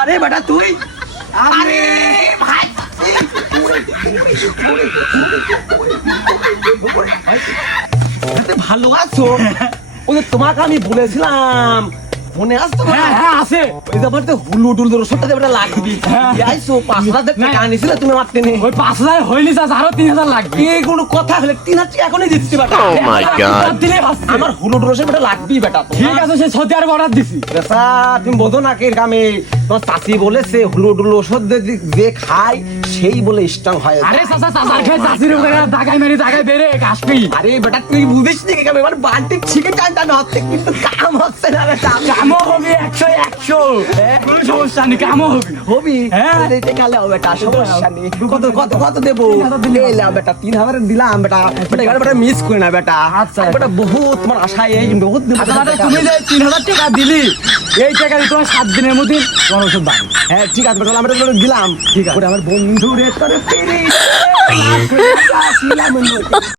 আরে বেটা তুই আরে ভাই ভালো আছো? ওই যে তোমাকে আমি বলেছিলাম মনে আসতো? হ্যাঁ হ্যাঁ আছে। ওই যে আমার তো হুলুডুল ওষুধটা দেবে লাগবে। আইসো 5,000 টাকা আনিছিল তুমি আমার টেনে। ওই 5,000 হইলি চাচা, আরো 3,000 লাগবে। এই কোনো কথা হলে 3,000 টাকা এখনই দিচ্ছি বেটা। দিলে হচ্ছে। আমার হুলুডুল ওষুধ বেটা লাগবেই বেটা। ঠিক আছে, সে সত্যি আর অর্ডার দিছি। বেটা তুমি বোঝো না কি আমি তোমার চাচি বলেছে হুলুডুল ওষুধ যে খায় সেই বলে স্ট্রং হয়। আরে চাচা, চাচার খেয়ে চাচির উপরে দাগাই মেরে দাগাই বেরে আসবি। আরে বেটা তুই বুঝিস নি কি আমি মানে বালতি ছিকে টানটা হচ্ছে কিন্তু কাম হচ্ছে না বেটা। কামও হবে 100 কোনো সমস্যা নেই, কামও হবে। হবি হ্যাঁ। এইটা কালে হবে বেটা, সমস্যা নেই। কত কত কত দেবো? এলাম বেটা 3,000 দিলাম বেটা। বেটা এবার বেটা মিস করে না বেটা। আচ্ছা। বেটা বহুত তোমার আশায় এই বহুত দিন আচ্ছা মানে তুমি যে 3,000 টাকা দিলি, এই টাকা দিয়ে তোমার 7 দিনের মধ্যে তোমার ওষুধ বাড়ি। হ্যাঁ ঠিক আছে বেটা আমরা তোকে দিলাম। ঠিক আছে। ওরে আমার বন্ধু রে তোরে ফিরে